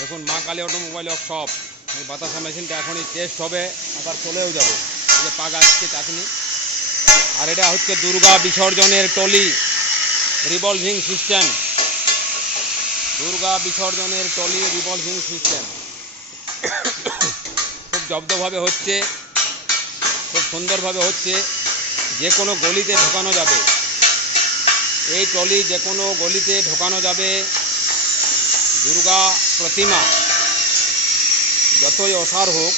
দেখুন মা Kali automobile workshop. এই বাতাসা মেশিনটা এখনই টেস্ট হবে, আবার চলেও যাবে। এই যে পাক আসছে চাকনি। আর এটা হচ্ছে দুর্গা বিসর্জনের টলি রিভলভিং সিস্টেম। দুর্গা বিসর্জনের টলি রিভলভিং সিস্টেম খুব জব্দভাবে হচ্ছে, খুব সুন্দরভাবে হচ্ছে। যে কোনো গলিতে ঢোকানো যাবে, এই ট্রলি যে কোনো গলিতে ঢোকানো যাবে। দুর্গা প্রতিমা যতই অসার হোক,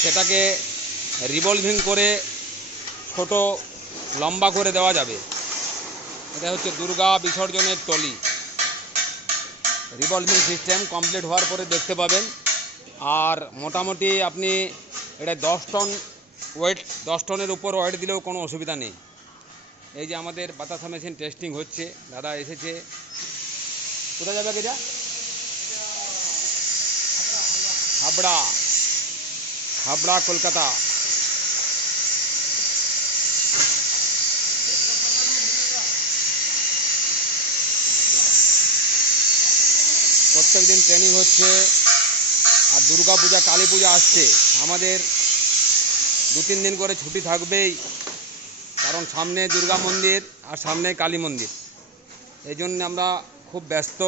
সেটাকে রিভলভিং করে ছোট লম্বা করে দেওয়া যাবে। এটা হচ্ছে দুর্গা বিসর্জনের ট্রলি রিভলভিং সিস্টেম। কমপ্লিট হওয়ার পরে দেখতে পাবেন। আর মোটামুটি আপনি এটা 10 টন ওয়েট, 10 টনের উপর ওয়েট দিলেও কোনো অসুবিধা নেই। এই যে আমাদের বাতাসা মেশিন টেস্টিং হচ্ছে, দাদা এসেছে। কোথায় যাবে এটা? হাবড়া, হাবড়া কলকাতা। প্রত্যেক দিন ট্রেনিং হচ্ছে। আর দুর্গা পূজা, কালী পূজা আসছে, আমাদের 2-3 দিন করে ছুটি থাকবেই, কারণ সামনে দুর্গা মন্দির আর সামনে কালী মন্দির। এই জন্য আমরা খুব ব্যস্ত।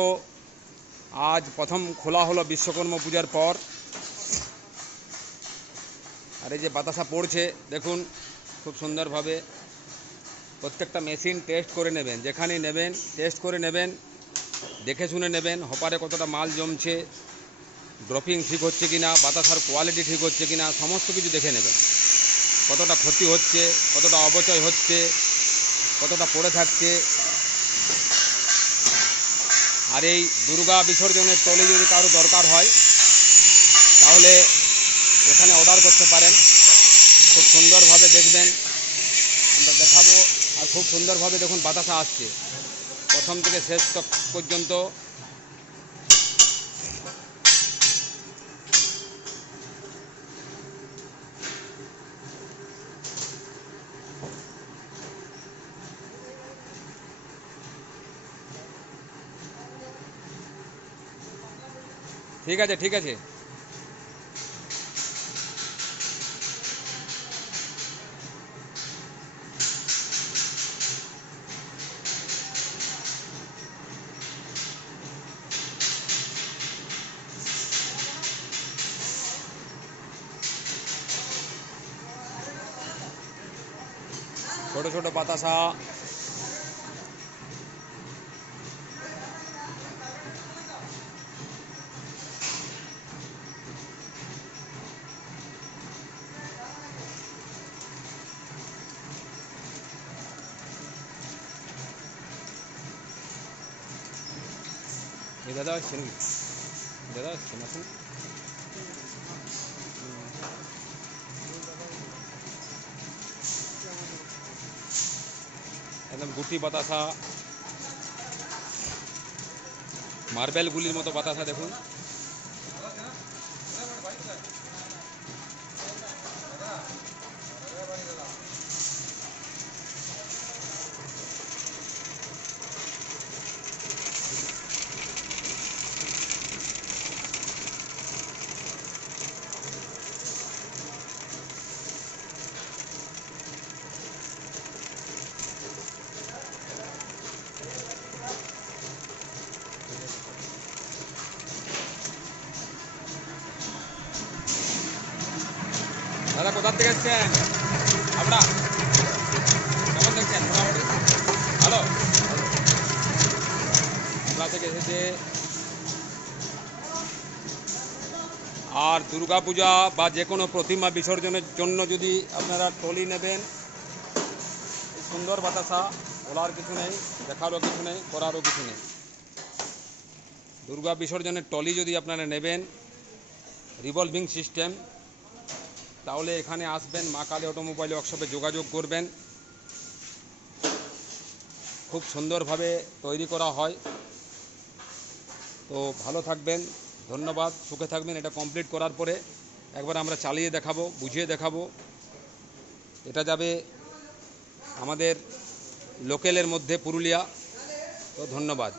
আজ প্রথম খোলা হলো বিশ্বকর্মা পূজার পর। আর এই যে বাতাসা পড়ছে দেখুন খুব সুন্দরভাবে। প্রত্যেকটা মেশিন টেস্ট করে নেবেন, যেখানেই নেবেন টেস্ট করে নেবেন, দেখে শুনে নেবেন। হপারে কতটা মাল জমছে, ড্রপিং ঠিক হচ্ছে কিনা, বাতাসার কোয়ালিটি ঠিক হচ্ছে কিনা, সমস্ত কিছু দেখে নেবেন। কতটা ক্ষতি হচ্ছে, কতটা অপচয় হচ্ছে, কতটা পড়ে থাকছে। আর এই দুর্গা বিসর্জনের ট্রলি যদি কারো দরকার হয়, তাহলে এখানে অর্ডার করতে পারেন। খুব সুন্দরভাবে দেখবেন, আমরা দেখাবো। আর খুব সুন্দরভাবে দেখুন বাতাসা আসছে প্রথম থেকে শেষ পর্যন্ত। ঠিক আছে, ঠিক আছে। ছোট ছোট বাতাসা। এই দাদা আসছেন, দাদা আসছেন, আসুন। একদম গুটি বাতাসা, মার্বেলগুলির মতো বাতাসা দেখুন। দাদা কোথা থেকে এসছেন? আমরা কেমন দেখছেন? মোটামুটি ভালো। আমরা থেকে এসেছে। আর দুর্গাপূজা বা যে কোনো প্রতিমা বিসর্জনের জন্য যদি আপনারা ট্রলি নেবেন, সুন্দর বাতাসা, বলার কিছু নেই, দেখারও কিছু নেই, করারও কিছু নেই। দুর্গা বিসর্জনের ট্রলি যদি আপনারা নেবেন রিভলভিং সিস্টেম, তাহলে এখানে আসবেন, মা কালী অটোমোবাইল ওয়ার্কশপে যোগাযোগ করবেন। খুব সুন্দরভাবে তৈরি করা হয়। তো ভালো থাকবেন, ধন্যবাদ, সুখে থাকবেন। এটা কমপ্লিট করার পরে একবার আমরা চালিয়ে দেখাবো, বুঝিয়ে দেখাবো। এটা যাবে আমাদের লোকেলের মধ্যে পুরুলিয়া। তো ধন্যবাদ।